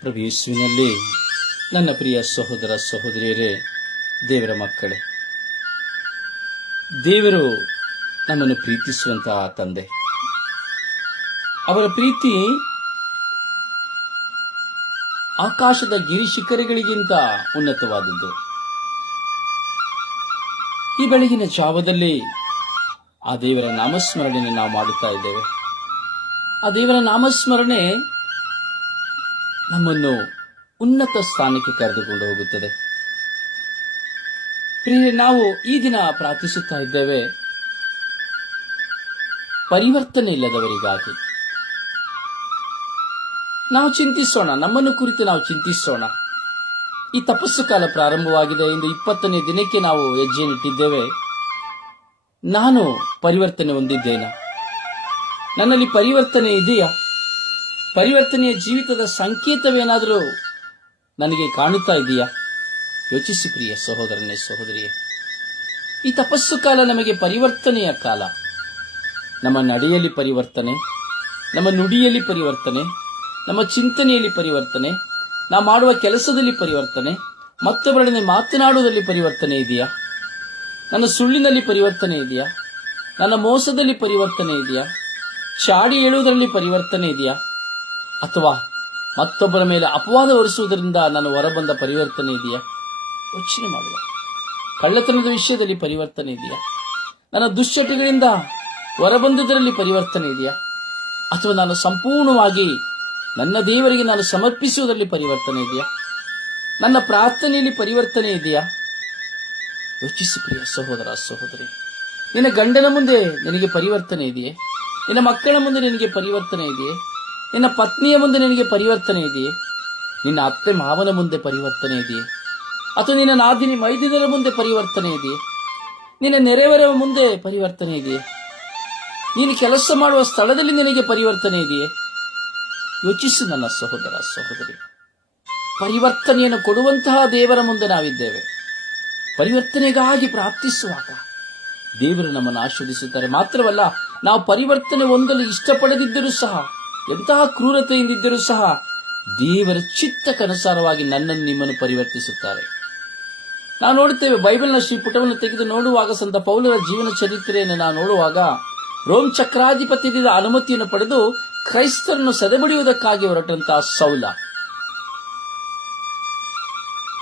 ಪ್ರಭು ಯೇಸುವಿನಲ್ಲಿ ನನ್ನ ಪ್ರಿಯ ಸಹೋದರ ಸಹೋದರಿಯರೇ, ದೇವರ ಮಕ್ಕಳೇ. ದೇವರು ನಮ್ಮನ್ನು ಪ್ರೀತಿಸುವಂತಹ ತಂದೆ. ಅವರ ಪ್ರೀತಿ ಆಕಾಶದ ಗಿರಿ ಶಿಖರಗಳಿಗಿಂತ ಉನ್ನತವಾದದ್ದು. ಈ ಬೆಳಗಿನ ಜಾವದಲ್ಲಿ ಆ ದೇವರ ನಾಮಸ್ಮರಣೆಯನ್ನು ನಾವು ಮಾಡುತ್ತಾ ಇದ್ದೇವೆ. ಆ ದೇವರ ನಾಮಸ್ಮರಣೆ ನಮ್ಮನ್ನು ಉನ್ನತ ಸ್ಥಾನಕ್ಕೆ ಕರೆದುಕೊಂಡು ಹೋಗುತ್ತದೆ. ನಾವು ಈ ದಿನ ಪ್ರಾರ್ಥಿಸುತ್ತಾ ಇದ್ದೇವೆ. ಪರಿವರ್ತನೆ ಇಲ್ಲದವರಿಗಾಗಿ. ನಾವು ಚಿಂತಿಸೋಣ, ನಮ್ಮನ್ನು ಕುರಿತು ನಾವು ಚಿಂತಿಸೋಣ. ಈ ತಪಸ್ಸು ಕಾಲ ಪ್ರಾರಂಭವಾಗಿದೆ ಇಂದು ಇಪ್ಪತ್ತನೇ ದಿನಕ್ಕೆ ನಾವು ಹೆಜ್ಜೆಯನ್ನಿಟ್ಟಿದ್ದೇವೆ. ನಾನು ಪರಿವರ್ತನೆ ಹೊಂದಿದ್ದೇನೆ. ನನ್ನಲ್ಲಿ ಪರಿವರ್ತನೆ ಇದೆಯಾ? ಪರಿವರ್ತನೆಯ ಜೀವಿತದ ಸಂಕೇತವೇನಾದರೂ ನನಗೆ ಕಾಣುತ್ತಾ ಇದೆಯಾ? ಯೋಚಿಸಿ ಪ್ರಿಯ ಸಹೋದರನೇ ಸಹೋದರಿಯೇ. ಈ ತಪಸ್ಸು ಕಾಲ ನಮಗೆ ಪರಿವರ್ತನೆಯ ಕಾಲ. ನಮ್ಮ ನಡೆಯಲ್ಲಿ ಪರಿವರ್ತನೆ, ನಮ್ಮ ನುಡಿಯಲ್ಲಿ ಪರಿವರ್ತನೆ, ನಮ್ಮ ಚಿಂತನೆಯಲ್ಲಿ ಪರಿವರ್ತನೆ, ನಾವು ಮಾಡುವ ಕೆಲಸದಲ್ಲಿ ಪರಿವರ್ತನೆ, ಮತ್ತೊಬ್ಬರೊಡನೆ ಮಾತನಾಡುವುದರಲ್ಲಿ ಪರಿವರ್ತನೆ ಇದೆಯಾ? ನನ್ನ ಸುಳ್ಳಿನಲ್ಲಿ ಪರಿವರ್ತನೆ ಇದೆಯಾ? ನನ್ನ ಮೋಸದಲ್ಲಿ ಪರಿವರ್ತನೆ ಇದೆಯಾ? ಚಾಡಿ ಹೇಳುವುದರಲ್ಲಿ ಪರಿವರ್ತನೆ ಇದೆಯಾ? ಅಥವಾ ಮತ್ತೊಬ್ಬರ ಮೇಲೆ ಅಪವಾದ ಹೊರಿಸುವುದರಿಂದ ನಾನು ಹೊರಬಂದ ಪರಿವರ್ತನೆ ಇದೆಯಾ? ಯೋಚನೆ ಮಾಡುವ. ಕಳ್ಳತನದ ವಿಷಯದಲ್ಲಿ ಪರಿವರ್ತನೆ ಇದೆಯಾ? ನನ್ನ ದುಶ್ಚಟಗಳಿಂದ ಹೊರಬಂದುದರಲ್ಲಿ ಪರಿವರ್ತನೆ ಇದೆಯಾ? ಅಥವಾ ನಾನು ಸಂಪೂರ್ಣವಾಗಿ ನನ್ನ ದೇವರಿಗೆ ನಾನು ಸಮರ್ಪಿಸುವುದರಲ್ಲಿ ಪರಿವರ್ತನೆ ಇದೆಯಾ? ನನ್ನ ಪ್ರಾರ್ಥನೆಯಲ್ಲಿ ಪರಿವರ್ತನೆ ಇದೆಯಾ? ಯೋಚಿಸಿ ಪ್ರಿಯ ಸಹೋದರ ಸಹೋದರಿ. ನಿನ್ನ ಗಂಡನ ಮುಂದೆ ನಿನಗೆ ಪರಿವರ್ತನೆ ಇದೆಯೇ? ನಿನ್ನ ಮಕ್ಕಳ ಮುಂದೆ ನಿನಗೆ ಪರಿವರ್ತನೆ ಇದೆಯೇ? ನಿನ್ನ ಪತ್ನಿಯ ಮುಂದೆ ನಿನಗೆ ಪರಿವರ್ತನೆ ಇದೆಯೇ? ನಿನ್ನ ಅತ್ತೆ ಮಾವನ ಮುಂದೆ ಪರಿವರ್ತನೆ ಇದೆಯೇ? ಅಥವಾ ನಿನ್ನ ನಾದಿನಿ ಮೈದಿನರ ಮುಂದೆ ಪರಿವರ್ತನೆ ಇದೆಯೇ? ನಿನ್ನ ನೆರೆಯವರ ಮುಂದೆ ಪರಿವರ್ತನೆ ಇದೆಯೇ? ನೀನು ಕೆಲಸ ಮಾಡುವ ಸ್ಥಳದಲ್ಲಿ ನಿನಗೆ ಪರಿವರ್ತನೆ ಇದೆಯೇ? ಯೋಚಿಸು ನನ್ನ ಸಹೋದರ ಸಹೋದರಿ. ಪರಿವರ್ತನೆಯನ್ನು ಕೊಡುವಂತಹ ದೇವರ ಮುಂದೆ ನಾವಿದ್ದೇವೆ. ಪರಿವರ್ತನೆಗಾಗಿ ಪ್ರಾರ್ಥಿಸುವಾಗ ದೇವರು ನಮ್ಮನ್ನು ಆಶ್ವದಿಸುತ್ತಾರೆ ಮಾತ್ರವಲ್ಲ, ನಾವು ಪರಿವರ್ತನೆ ಹೊಂದಲು ಇಷ್ಟಪಡದಿದ್ದರೂ ಸಹ ಎಂತಹ ಕ್ರೂರತೆಯಿಂದಿದ್ದರೂ ಸಹ ದೇವರ ಚಿತ್ತಕ್ಕನುಸಾರವಾಗಿ ನನ್ನನ್ನು ನಿಮ್ಮನ್ನು ಪರಿವರ್ತಿಸುತ್ತಾರೆ. ನಾವು ನೋಡುತ್ತೇವೆ ಬೈಬಲ್ನ ಶ್ರೀ ಪುಟವನ್ನು ತೆಗೆದು ನೋಡುವಾಗ ಸಂತ ಪೌಲರ ಜೀವನ ಚರಿತ್ರೆಯನ್ನು ನಾವು ನೋಡುವಾಗ ರೋಮ್ ಚಕ್ರಾಧಿಪತ್ಯದಿಂದ ಅನುಮತಿಯನ್ನು ಪಡೆದು ಕ್ರೈಸ್ತರನ್ನು ಸದೆಬಡಿಯುವುದಕ್ಕಾಗಿ ಹೊರಟಂತಹ ಸೌಲ.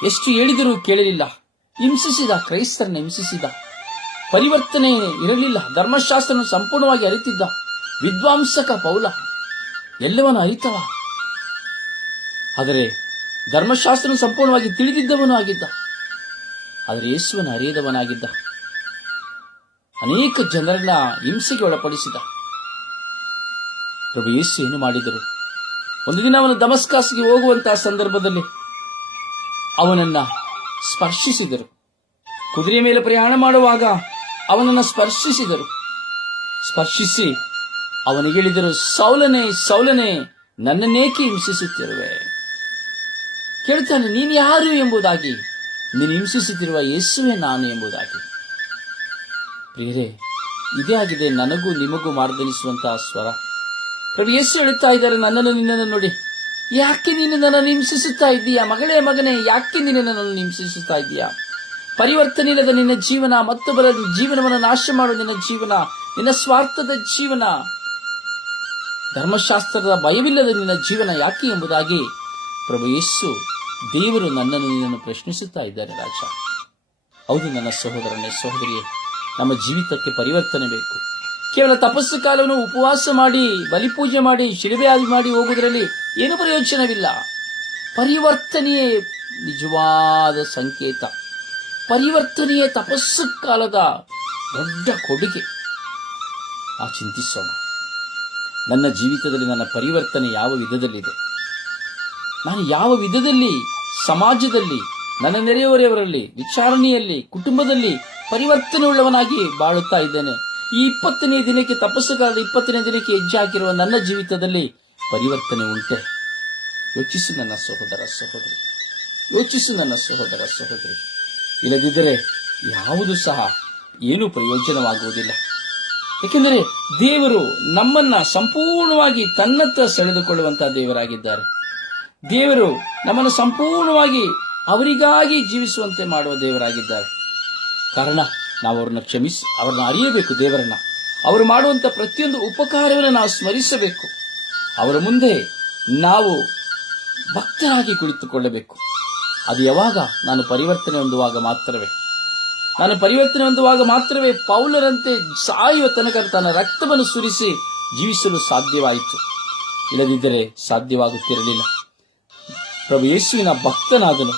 ಎಷ್ಟು ಹೇಳಿದರೂ ಕೇಳಲಿಲ್ಲ. ಹಿಂಸಿಸಿದ, ಕ್ರೈಸ್ತರನ್ನು ಹಿಂಸಿಸಿದ. ಪರಿವರ್ತನೆ ಇರಲಿಲ್ಲ. ಧರ್ಮಶಾಸ್ತ್ರವನ್ನು ಸಂಪೂರ್ಣವಾಗಿ ಅರಿತಿದ್ದ ವಿದ್ವಾಂಸಕ ಪೌಲ. ಎಲ್ಲವನು ಅರಿತವ. ಆದರೆ ಧರ್ಮಶಾಸ್ತ್ರ ಸಂಪೂರ್ಣವಾಗಿ ತಿಳಿದಿದ್ದವನು ಆಗಿದ್ದ. ಆದರೆ ಯೇಸುವನ್ನು ಅರಿಯದವನಾಗಿದ್ದ. ಅನೇಕ ಜನರನ್ನ ಹಿಂಸೆಗೆ ಒಳಪಡಿಸಿದ. ಪ್ರಭು ಯೇಸು ಏನು ಮಾಡಿದರು? ಒಂದು ದಿನ ಅವನು ದಮಸ್ಕಾಸ್ಗೆ ಹೋಗುವಂತಹ ಸಂದರ್ಭದಲ್ಲಿ ಅವನನ್ನ ಸ್ಪರ್ಶಿಸಿದರು. ಕುದುರೆ ಮೇಲೆ ಪ್ರಯಾಣ ಮಾಡುವಾಗ ಅವನನ್ನು ಸ್ಪರ್ಶಿಸಿದರು. ಸ್ಪರ್ಶಿಸಿ ಅವನಿಗೆ ಹೇಳಿದರು, ಸೌಲನೆ ಸೌಲನೆ, ನನ್ನನ್ನೇಕೆ ಹಿಂಸಿಸುತ್ತಿರುವೆ? ಕೇಳ್ತಾನೆ, ನೀನು ಯಾರು ಎಂಬುದಾಗಿ? ನೀನು ಹಿಂಸಿಸುತ್ತಿರುವ ಯೇಸುವೆ ನಾನು ಎಂಬುದಾಗಿ. ಪ್ರಿಯರೇ, ಇದೇ ಆಗಿದೆ ನನಗೂ ನಿಮಗೂ ಮಾರ್ಗನಿಸುವಂತಹ ಸ್ವರ. ಪ್ರಭು ಯೇಸು ಹೇಳುತ್ತಾ ಇದ್ದಾರೆ, ನನ್ನನ್ನು ನಿನ್ನನ್ನು ನೋಡಿ. ಯಾಕೆ ನೀನು ನನ್ನನ್ನು ಹಿಂಸಿಸುತ್ತಾ ಇದ್ದೀಯಾ? ಮಗಳೇ, ಮಗನೇ, ಯಾಕೆ ನೀನು ನನ್ನನ್ನು ಹಿಂಸಿಸುತ್ತಾ ಇದ್ದೀಯಾ? ಪರಿವರ್ತನೆ ಇಲ್ಲದ ನಿನ್ನ ಜೀವನ, ಮತ್ತೊಬ್ಬರ ಜೀವನವನ್ನು ನಾಶ ಮಾಡುವ ನಿನ್ನ ಜೀವನ, ನಿನ್ನ ಸ್ವಾರ್ಥದ ಜೀವನ. ಧರ್ಮಶಾಸ್ತ್ರದ ಭಯವಿಲ್ಲದ ನಿನ್ನ ಜೀವನ ಯಾಕೆ ಎಂಬುದಾಗಿ ಪ್ರಭು ಯೇಸು ದೇವರು ನನ್ನನ್ನು ನಿನ್ನನ್ನು ಪ್ರಶ್ನಿಸುತ್ತಾ ಇದ್ದಾರೆ ರಾಜ. ಹೌದು ನನ್ನ ಸಹೋದರನೇ, ಸಹೋದರಿಯೇ, ನಮ್ಮ ಜೀವಿತಕ್ಕೆ ಪರಿವರ್ತನೆ ಬೇಕು. ಕೇವಲ ತಪಸ್ಸು ಕಾಲವನ್ನು ಉಪವಾಸ ಮಾಡಿ, ಬಲಿಪೂಜೆ ಮಾಡಿ, ಶಿಲುಬೆ ಆದಿ ಮಾಡಿ ಹೋಗುವುದರಲ್ಲಿ ಏನು ಪ್ರಯೋಜನವಿಲ್ಲ. ಪರಿವರ್ತನೆಯೇ ನಿಜವಾದ ಸಂಕೇತ. ಪರಿವರ್ತನೆಯೇ ತಪಸ್ಸು ಕಾಲದ ದೊಡ್ಡ ಕೊಡುಗೆ. ಆ, ಚಿಂತಿಸೋಣ. ನನ್ನ ಜೀವಿತದಲ್ಲಿ ನನ್ನ ಪರಿವರ್ತನೆ ಯಾವ ವಿಧದಲ್ಲಿದೆ? ನಾನು ಯಾವ ವಿಧದಲ್ಲಿ ಸಮಾಜದಲ್ಲಿ, ನನ್ನ ನೆರೆಯವರೆಯವರಲ್ಲಿ ವಿಚಾರಣೆಯಲ್ಲಿ, ಕುಟುಂಬದಲ್ಲಿ ಪರಿವರ್ತನೆ ಉಳ್ಳವನಾಗಿ ಬಾಳುತ್ತಾ ಇದ್ದೇನೆ? ಈ ಇಪ್ಪತ್ತನೇ ದಿನಕ್ಕೆ ತಪಸ್ಸು ಕಾಲದ ಇಪ್ಪತ್ತನೇ ದಿನಕ್ಕೆ ಹೆಜ್ಜೆ ಹಾಕಿರುವ ನನ್ನ ಜೀವಿತದಲ್ಲಿ ಪರಿವರ್ತನೆ ಉಂಟೆ. ಯೋಚಿಸು ನನ್ನ ಸಹೋದರ ಸಹೋದರಿ. ಯೋಚಿಸು ನನ್ನ ಸಹೋದರ ಸಹೋದರಿ. ಇಲ್ಲದಿದ್ದರೆ ಯಾವುದು ಸಹ ಏನೂ ಪ್ರಯೋಜನವಾಗುವುದಿಲ್ಲ. ಏಕೆಂದರೆ ದೇವರು ನಮ್ಮನ್ನ ಸಂಪೂರ್ಣವಾಗಿ ತನ್ನತ್ತ ಸೆಳೆದುಕೊಳ್ಳುವಂತಹ ದೇವರಾಗಿದ್ದಾರೆ. ದೇವರು ನಮ್ಮನ್ನು ಸಂಪೂರ್ಣವಾಗಿ ಅವರಿಗಾಗಿ ಜೀವಿಸುವಂತೆ ಮಾಡುವ ದೇವರಾಗಿದ್ದಾರೆ. ಕಾರಣ ನಾವು ಅವರನ್ನು ಕ್ಷಮಿಸಿ, ಅವರನ್ನ ಅರಿಯಬೇಕು ದೇವರನ್ನ. ಅವರು ಮಾಡುವಂತ ಪ್ರತಿಯೊಂದು ಉಪಕಾರವನ್ನು ನಾವು ಸ್ಮರಿಸಬೇಕು. ಅವರ ಮುಂದೆ ನಾವು ಭಕ್ತರಾಗಿ ಕುಳಿತುಕೊಳ್ಳಬೇಕು. ಅದು ಯಾವಾಗ? ನಾನು ಪರಿವರ್ತನೆ ಹೊಂದುವಾಗ ಮಾತ್ರವೇ. ನಾನು ಪರಿವರ್ತನೆ ಹೊಂದುವಾಗ ಮಾತ್ರವೇ ಪೌಲರಂತೆ ಸಾಯುವ ತನಕ ತನ್ನ ರಕ್ತವನ್ನು ಸುರಿಸಿ ಜೀವಿಸಲು ಸಾಧ್ಯವಾಯಿತು. ಇಲ್ಲದಿದ್ದರೆ ಸಾಧ್ಯವಾಗುತ್ತಿರಲಿಲ್ಲ. ಪ್ರಭು ಯೇಸುವಿನ ಭಕ್ತನಾದನು.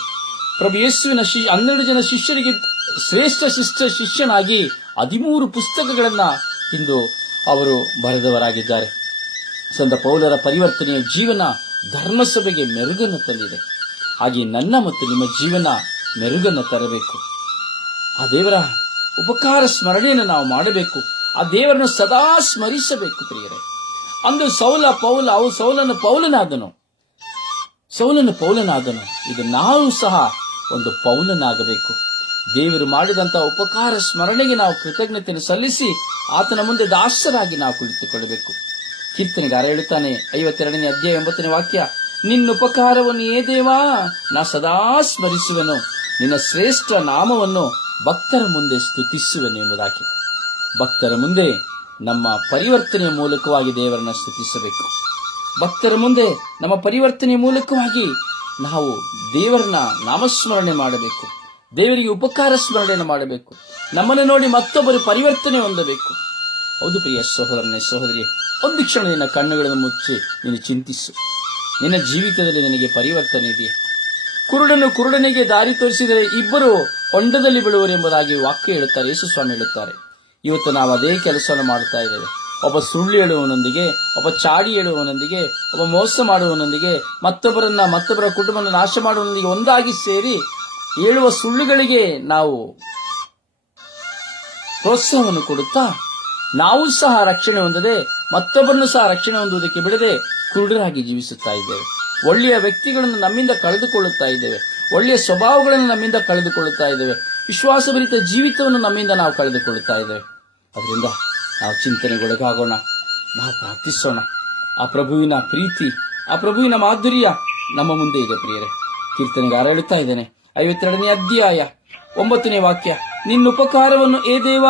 ಪ್ರಭು ಯೇಸುವಿನ ಶಿ ಹನ್ನೆರಡು ಜನ ಶಿಷ್ಯರಿಗೆ ಶ್ರೇಷ್ಠ ಶಿಷ್ಯ ಶಿಷ್ಯನಾಗಿ ಹದಿಮೂರು ಪುಸ್ತಕಗಳನ್ನು ಇಂದು ಅವರು ಬರೆದವರಾಗಿದ್ದಾರೆ. ಸಂತ ಪೌಲರ ಪರಿವರ್ತನೆಯ ಜೀವನ ಧರ್ಮಸಭೆಗೆ ಮೆರುಗನ್ನು ತಂದಿದೆ. ಹಾಗೆ ನನ್ನ ಮತ್ತು ನಿಮ್ಮ ಜೀವನ ಮೆರುಗನ್ನು ತರಬೇಕು. ಆ ದೇವರ ಉಪಕಾರ ಸ್ಮರಣೆಯನ್ನು ನಾವು ಮಾಡಬೇಕು. ಆ ದೇವರನ್ನು ಸದಾ ಸ್ಮರಿಸಬೇಕು ಪ್ರಿಯರೇ. ಅಂದು ಸೌಲ, ಪೌಲ, ಅವು ಸೌಲನ ಪೌಲನಾದನು. ಸೌಲನ ಪೌಲನಾದನು. ಇದು ನಾವು ಸಹ ಒಂದು ಪೌಲನಾಗಬೇಕು. ದೇವರು ಮಾಡಿದಂತ ಉಪಕಾರ ಸ್ಮರಣೆಗೆ ನಾವು ಕೃತಜ್ಞತೆಯನ್ನು ಸಲ್ಲಿಸಿ ಆತನ ಮುಂದೆ ದಾಸರಾಗಿ ನಾವು ಕುಳಿತುಕೊಳ್ಳಬೇಕು. ಕೀರ್ತನೆಗಾರ ಹೇಳುತ್ತಾನೆ, ಐವತ್ತೆರಡನೇ ಅಧ್ಯಾಯ ಎಂಬತ್ತನೇ ವಾಕ್ಯ, ನಿನ್ನ ಉಪಕಾರವನ್ನು ಏ ದೇವಾ, ನಾ ಸದಾ ಸ್ಮರಿಸುವೆನು. ನಿನ್ನ ಶ್ರೇಷ್ಠ ನಾಮವನ್ನು ಭಕ್ತರ ಮುಂದೆ ಸ್ತುತಿಸುವೆನು ಎಂಬುದಾಗಿ. ಭಕ್ತರ ಮುಂದೆ ನಮ್ಮ ಪರಿವರ್ತನೆಯ ಮೂಲಕವಾಗಿ ದೇವರನ್ನು ಸ್ತುತಿಸಬೇಕು. ಭಕ್ತರ ಮುಂದೆ ನಮ್ಮ ಪರಿವರ್ತನೆಯ ಮೂಲಕವಾಗಿ ನಾವು ದೇವರನ್ನ ನಾಮಸ್ಮರಣೆ ಮಾಡಬೇಕು. ದೇವರಿಗೆ ಉಪಕಾರ ಸ್ಮರಣೆಯನ್ನು ಮಾಡಬೇಕು. ನಮ್ಮನ್ನು ನೋಡಿ ಮತ್ತೊಬ್ಬರು ಪರಿವರ್ತನೆ ಹೊಂದಬೇಕು. ಹೌದು ಪ್ರಿಯ ಸಹೋದರನೇ ಸಹೋದರಿ ಒಂದು ಕ್ಷಣ ನಿನ್ನ ಕಣ್ಣುಗಳನ್ನು ಮುಚ್ಚಿ ನೀನು ಚಿಂತಿಸು. ನಿನ್ನ ಜೀವಿತದಲ್ಲಿ ನಿನಗೆ ಪರಿವರ್ತನೆ ಇದೆಯೇ? ಕುರುಡನು ಕುರುಡನಿಗೆ ದಾರಿ ತೋರಿಸಿದರೆ ಇಬ್ಬರು ಹೊಂಡದಲ್ಲಿ ಬೀಳುವರು ಎಂಬುದಾಗಿ ವಾಕ್ಯ ಹೇಳುತ್ತಾರೆ ಯೇಸು ಸ್ವಾಮಿ ಹೇಳುತ್ತಾರೆ. ಇವತ್ತು ನಾವು ಅದೇ ಕೆಲಸವನ್ನು ಮಾಡುತ್ತಾ ಇದ್ದೇವೆ. ಒಬ್ಬ ಸುಳ್ಳು ಹೇಳುವನೊಂದಿಗೆ ಒಬ್ಬ ಚಾಡಿ ಹೇಳುವನೊಂದಿಗೆ ಒಬ್ಬ ಮೋಸ ಮಾಡುವವನೊಂದಿಗೆ, ಮತ್ತೊಬ್ಬರನ್ನ, ಮತ್ತೊಬ್ಬರ ಕುಟುಂಬವನ್ನು ನಾಶ ಮಾಡುವನೊಂದಿಗೆ ಒಂದಾಗಿ ಸೇರಿ ಹೇಳುವ ಸುಳ್ಳುಗಳಿಗೆ ನಾವು ಪ್ರೋತ್ಸಾಹವನ್ನು ಕೊಡುತ್ತಾ, ನಾವು ಸಹ ರಕ್ಷಣೆ ಹೊಂದದೆ, ಮತ್ತೊಬ್ಬರನ್ನು ಸಹ ರಕ್ಷಣೆ ಹೊಂದುವುದಕ್ಕೆ ಬಿಡದೆ, ಕುರುಡರಾಗಿ ಜೀವಿಸುತ್ತಾ ಇದ್ದೇವೆ. ಒಳ್ಳೆಯ ವ್ಯಕ್ತಿಗಳನ್ನು ನಮ್ಮಿಂದ ಕಳೆದುಕೊಳ್ಳುತ್ತಾ ಇದ್ದೇವೆ. ಒಳ್ಳೆಯ ಸ್ವಭಾವಗಳನ್ನು ನಮ್ಮಿಂದ ಕಳೆದುಕೊಳ್ಳುತ್ತಾ ಇದ್ದೇವೆ. ವಿಶ್ವಾಸಭರಿತ ಜೀವಿತವನ್ನು ನಮ್ಮಿಂದ ನಾವು ಕಳೆದುಕೊಳ್ಳುತ್ತಾ ಇದ್ದೇವೆ. ಅದರಿಂದ ನಾವು ಚಿಂತನೆಗೊಳಗಾಗೋಣ. ನಾವು ಪ್ರಾರ್ಥಿಸೋಣ. ಆ ಪ್ರಭುವಿನ ಪ್ರೀತಿ, ಆ ಪ್ರಭುವಿನ ಮಾಧುರ್ಯ ನಮ್ಮ ಮುಂದೆ ಇದೆ ಪ್ರಿಯರೇ. ಕೀರ್ತನೆಗಾರ ಹೇಳುತ್ತಾ ಇದ್ದೇನೆ. ಐವತ್ತೆರಡನೇ ಅಧ್ಯಾಯ, ಒಂಬತ್ತನೇ ವಾಕ್ಯ. ನಿನ್ನ ಉಪಕಾರವನ್ನು ಏ ದೇವ,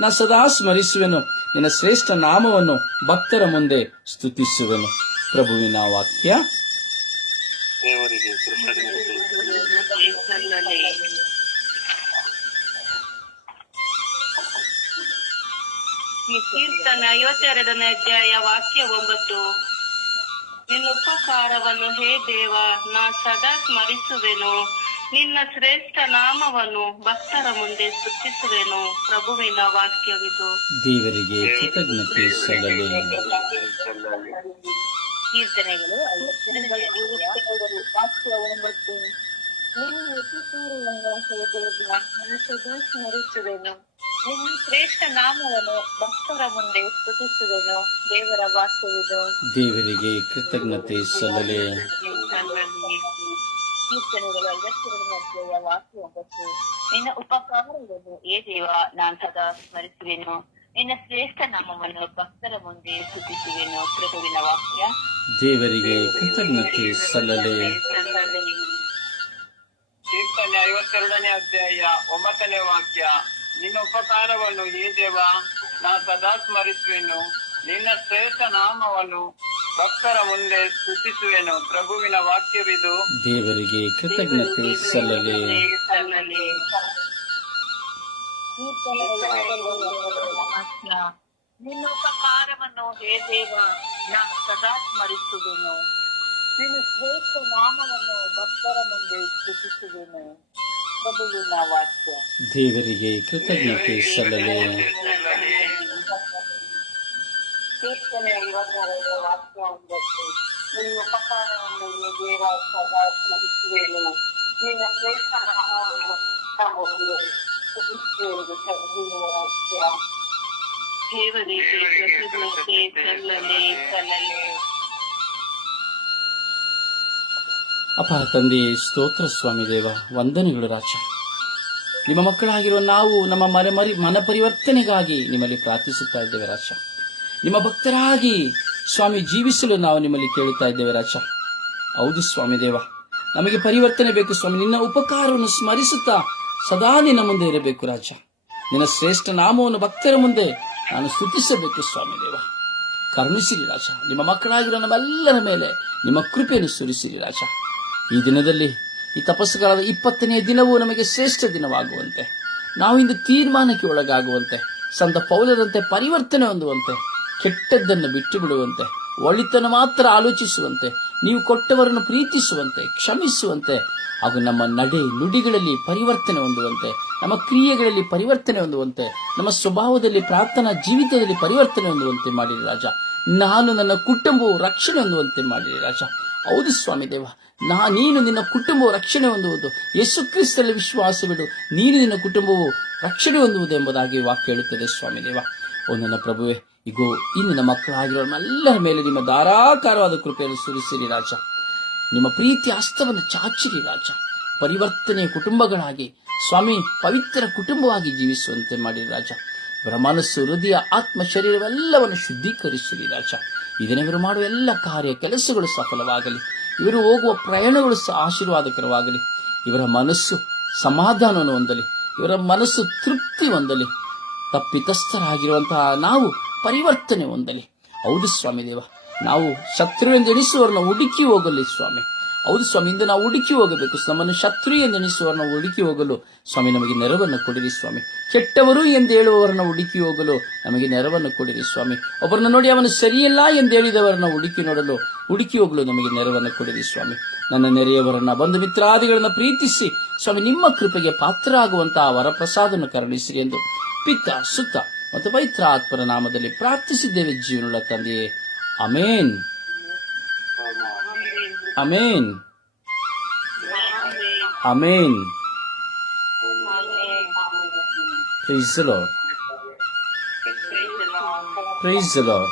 ನಾ ಸದಾ ಸ್ಮರಿಸುವೆನು. ನಿನ್ನ ಶ್ರೇಷ್ಠ ನಾಮವನ್ನು ಭಕ್ತರ ಮುಂದೆ ಸ್ತುತಿಸುವೆನು. ಪ್ರಭುವಿನ ವಾಕ್ಯ. ಕೃತಜ್ಞತೆ ಈ ಕೀರ್ತನ ಐವತ್ತೆರಡನೇ ಅಧ್ಯಾಯ ವಾಕ್ಯ ಒಂಬತ್ತು. ನಿನ್ನ ಉಪಕಾರವನ್ನು ಹೇ ದೇವ ನಾ ಸದಾ ಸ್ಮರಿಸುವೆನು. ನಿನ್ನ ಶ್ರೇಷ್ಠ ನಾಮವನ್ನು ಭಕ್ತರ ಮುಂದೆ ಸ್ತುತಿಸುವೆನು. ಪ್ರಭುವಿನ ವಾಕ್ಯವಿದು. ದೇವರಿಗೆ ಕೃತಜ್ಞತೆ ಸಲ್ಲಲಿ. ಕೀರ್ತನೆಗಳು ವಾಕ್ಯ ಒಂಬತ್ತು. ನಿನ್ನ ಉಪಕಾರವನ್ನು ಹೇ ದೇವ ನಾ ಸದಾ ಸ್ಮರಿಸುವೆನು ನಿಮ್ಮ ಶ್ರೇಷ್ಠ ನಾಮವನ್ನು ಭಕ್ತರ ಮುಂದೆ ಸ್ತುತಿಸುವೆನು. ದೇವರ ವಾಕ್ಯವಿದು. ದೇವರಿಗೆ ಕೃತಜ್ಞತೆ ಸಲ್ಲಲೆ. ಕೀರ್ತನೆಗಳು ಐವತ್ತೆರಡನೇ ಮಧ್ಯೆಯ ವಾಕ್ಯ ಒಂಬತ್ತು. ನಿನ್ನ ಉಪಕಾರವನ್ನು ಏ ದೇವ ನಾನು ಸದಾ ಸ್ಮರಿಸುವೆನು. ನಿನ್ನ ಶ್ರೇಷ್ಠ ನಾಮವನ್ನು ಭಕ್ತರ ಮುಂದೆ ಸ್ತುತಿಸುವೆನು. ಪ್ರಭುವಿನ ವಾಕ್ಯ. ದೇವರಿಗೆ ಕೃತಜ್ಞತೆ ಸಲ್ಲಲಿ. ಐವತ್ತೆರಡನೇ ಅಧ್ಯಾಯ ಒಂಬತ್ತನೇ ವಾಕ್ಯ. ನಿನ್ನ ಉಪಕಾರವನ್ನು ಈ ದೇವ ನಾ ಸದಾ ಸ್ಮರಿಸುವೆನು. ನಿನ್ನ ಶ್ರೇಷ್ಠ ನಾಮವನ್ನು ಭಕ್ತರ ಮುಂದೆ ಸ್ತುತಿಸುವೆನು. ಪ್ರಭುವಿನ ವಾಕ್ಯವಿದು. ದೇವರಿಗೆ ಕೃತಜ್ಞತೆ ಸಲ್ಲಲಿ. ನಿನ್ನ ಉಪಕಾರವನ್ನು ಹೇ ದೇವ ನಾ ಸದಾ ಸ್ಮರಿಸುವೆನು. ಶ್ರೇಷ್ಠ ನಾಮವನ್ನು ಭಕ್ತರ ಮುಂದೆ ಸ್ತುತಿಸುವೆನು ಪ್ರಭುವಿನ ವಾಕ್ಯ ದೇವರಿಗೆ ಕೃತಜ್ಞತೆ ಸಲ್ಲಲಿ. ಕೀರ್ತನೆ ಐವತ್ತಾರರ ವಾಕ್ಯ ಒಂಬತ್ತು ನಿನ್ನ ಉಪಕಾರವನ್ನು ಹೇ ದೇವ ಸದಾ ಸ್ಮರಿಸುವೆನು. ನಿನ್ನ ಶ್ರೇಷ್ಠ ನಾಮವನ್ನು ಭಕ್ತರ ಮುಂದೆ ಸ್ತುತಿಸುವೆನು ಪ್ರಭುವಿನ ವಾಕ್ಯ ದೇವರಿಗೆ ಕೃತಜ್ಞತೆ ಸಲ್ಲಲಿ. ಸಲ್ಲಲಿ. ಅಪಾರ ತಂದೆಯೇ ಸ್ತೋತ್ರ ಸ್ವಾಮಿ ದೇವ, ವಂದನೆಗಳು ರಾಜ. ನಿಮ್ಮ ಮಕ್ಕಳಾಗಿರುವ ನಾವು ನಮ್ಮ ಮನೆ ಮರಿ, ಮನ ಪರಿವರ್ತನೆಗಾಗಿ ನಿಮ್ಮಲ್ಲಿ ಪ್ರಾರ್ಥಿಸುತ್ತಾ ಇದ್ದೇವೆ ರಾಜ. ನಿಮ್ಮ ಭಕ್ತರಾಗಿ ಸ್ವಾಮಿ ಜೀವಿಸಲು ನಾವು ನಿಮ್ಮಲ್ಲಿ ಕೇಳುತ್ತಾ ಇದ್ದೇವೆ ರಾಜ. ಹೌದು ಸ್ವಾಮಿ ದೇವ. ನಮಗೆ ಪರಿವರ್ತನೆ ಬೇಕು ಸ್ವಾಮಿ. ನಿನ್ನ ಉಪಕಾರವನ್ನು ಸ್ಮರಿಸುತ್ತಾ ಸದಾ ನಿನ್ನ ಮುಂದೆ ಇರಬೇಕು ರಾಜ. ನಿನ್ನ ಶ್ರೇಷ್ಠ ನಾಮವನ್ನು ಭಕ್ತರ ಮುಂದೆ ನಾನು ಸ್ತುತಿಸಬೇಕು ಸ್ವಾಮಿ ದೇವ. ಕರುಣಿಸಿರಿ ರಾಜ. ನಿಮ್ಮ ಮಕ್ಕಳಾಗಿರೋ ನಮ್ಮೆಲ್ಲರ ಮೇಲೆ ನಿಮ್ಮ ಕೃಪೆಯನ್ನು ಸುರಿಸಿರಿ ರಾಜ. ಈ ದಿನದಲ್ಲಿ ಈ ತಪಸ್ಸುಗಳಾದ ಇಪ್ಪತ್ತನೆಯ ದಿನವೂ ನಮಗೆ ಶ್ರೇಷ್ಠ ದಿನವಾಗುವಂತೆ. ನಾವು ಇಂದು ತೀರ್ಮಾನಕ್ಕೆ ಒಳಗಾಗುವಂತೆ, ಸಂತ ಪೌಲದಂತೆ ಪರಿವರ್ತನೆ ಹೊಂದುವಂತೆ, ಕೆಟ್ಟದ್ದನ್ನು ಬಿಟ್ಟು ಬಿಡುವಂತೆ ಒಳಿತನ್ನು ಮಾತ್ರ ಆಲೋಚಿಸುವಂತೆ, ನೀವು ಕೊಟ್ಟವರನ್ನು ಪ್ರೀತಿಸುವಂತೆ, ಕ್ಷಮಿಸುವಂತೆ ಹಾಗೂ ನಮ್ಮ ನಡೆ ನುಡಿಗಳಲ್ಲಿ ಪರಿವರ್ತನೆ ಹೊಂದುವಂತೆ ನಮ್ಮ ಕ್ರಿಯೆಗಳಲ್ಲಿ ಪರಿವರ್ತನೆ ಹೊಂದುವಂತೆ, ನಮ್ಮ ಸ್ವಭಾವದಲ್ಲಿ ಪ್ರಾರ್ಥನಾ ಜೀವಿತದಲ್ಲಿ ಪರಿವರ್ತನೆ ಹೊಂದುವಂತೆ ಮಾಡಿರಿ ರಾಜ. ನಾನು ನನ್ನ ಕುಟುಂಬವು ರಕ್ಷಣೆ ಹೊಂದುವಂತೆ ಮಾಡಿರಿ ರಾಜ. ಹೌದು ಸ್ವಾಮಿ ದೇವ. ನಾ ನೀನು ನಿನ್ನ ಕುಟುಂಬವು ರಕ್ಷಣೆ ಹೊಂದುವುದು. ಯೇಸು ಕ್ರಿಸ್ತಲ್ಲಿ ವಿಶ್ವಾಸವಿಡು. ನೀನು ನಿನ್ನ ಕುಟುಂಬವು ರಕ್ಷಣೆ ಹೊಂದುವುದು ಎಂಬುದಾಗಿ ವಾಕ್ಯ ಹೇಳುತ್ತದೆ ಸ್ವಾಮಿ ದೇವ. ಓ ನನ್ನ ಪ್ರಭುವೆ, ಇಗೋ, ಇನ್ನು ನಮ್ಮ ಮಕ್ಕಳಾಗಿರೋ ಎಲ್ಲರ ಮೇಲೆ ನಿಮ್ಮ ಧಾರಾಕಾರವಾದ ಕೃಪೆಯನ್ನು ಸುರಿಸಿರಿ ರಾಜ. ನಿಮ್ಮ ಪ್ರೀತಿ ಹಸ್ತವನ್ನು ಚಾಚಿರಿ ರಾಜ. ಪರಿವರ್ತನೆಯ ಕುಟುಂಬಗಳಾಗಿ, ಸ್ವಾಮಿ ಪವಿತ್ರ ಕುಟುಂಬವಾಗಿ ಜೀವಿಸುವಂತೆ ಮಾಡಿ ರಾಜ. ಮನಸ್ಸು ಹೃದಯ, ಆತ್ಮ, ಶರೀರವೆಲ್ಲವನ್ನು ಶುದ್ಧೀಕರಿಸಿರಿ ರಾಜ. ಇದನ್ನು ಇವರು ಮಾಡುವ ಎಲ್ಲ ಕಾರ್ಯ, ಕೆಲಸಗಳು ಸಫಲವಾಗಲಿ. ಇವರು ಹೋಗುವ ಪ್ರಯಾಣಗಳು ಸಹ ಆಶೀರ್ವಾದಕರವಾಗಲಿ. ಇವರ ಮನಸ್ಸು ಸಮಾಧಾನವನ್ನು ಹೊಂದಲಿ. ಇವರ ಮನಸ್ಸು ತೃಪ್ತಿ ಹೊಂದಲಿ. ತಪ್ಪಿತಸ್ಥರಾಗಿರುವಂತಹ ನಾವು ಪರಿವರ್ತನೆ ಹೊಂದಲಿ. ಹೌದು ಸ್ವಾಮಿ ದೇವ. ನಾವು ಶತ್ರು ಎಂದು ಹುಡುಕಿ ಹೋಗಲಿ ಸ್ವಾಮಿ. ಹೌದು ಸ್ವಾಮಿ, ಇಂದು ನಾವು ಹುಡುಕಿ ಹೋಗಬೇಕು. ನಮ್ಮನ್ನು ಶತ್ರು ಎಂದು ಎಣಿಸುವವರನ್ನ ಹುಡುಕಿ ಹೋಗಲು ಸ್ವಾಮಿ, ನಮಗೆ ನೆರವನ್ನು ಕೊಡಿರಿ ಸ್ವಾಮಿ. ಕೆಟ್ಟವರು ಎಂದು ಹೇಳುವವರನ್ನ ಹುಡುಕಿ ಹೋಗಲು ನಮಗೆ ನೆರವನ್ನು ಕೊಡಿರಿ ಸ್ವಾಮಿ. ಒಬ್ಬರನ್ನ ನೋಡಿ ಅವನು ಸರಿಯಲ್ಲ ಎಂದು ಹೇಳಿದವರನ್ನ ಹುಡುಕಿ ನೋಡಲು, ಹುಡುಕಿ ಹೋಗಲು ನಮಗೆ ನೆರವನ್ನು ಕೊಡಿರಿ ಸ್ವಾಮಿ. ನನ್ನ ನೆರೆಯವರನ್ನ, ಬಂಧು ಮಿತ್ರಾದಿಗಳನ್ನ ಪ್ರೀತಿಸಿ ಸ್ವಾಮಿ, ನಿಮ್ಮ ಕೃಪೆಗೆ ಪಾತ್ರ ಆಗುವಂತಹ ವರಪ್ರಸಾದವನ್ನು ಕರುಣಿಸಿರಿ ಎಂದು ಪಿತ್ತ ಸುತ್ತ ಮತ್ತು ಪವಿತ್ರ ಆತ್ಮರ ನಾಮದಲ್ಲಿ ಪ್ರಾರ್ಥಿಸಿದ್ದೇವೆ ಜೀವನದ ತಂದೆಯೇ. Amen Amen. Amen. Praise the Lord. Praise the Lord.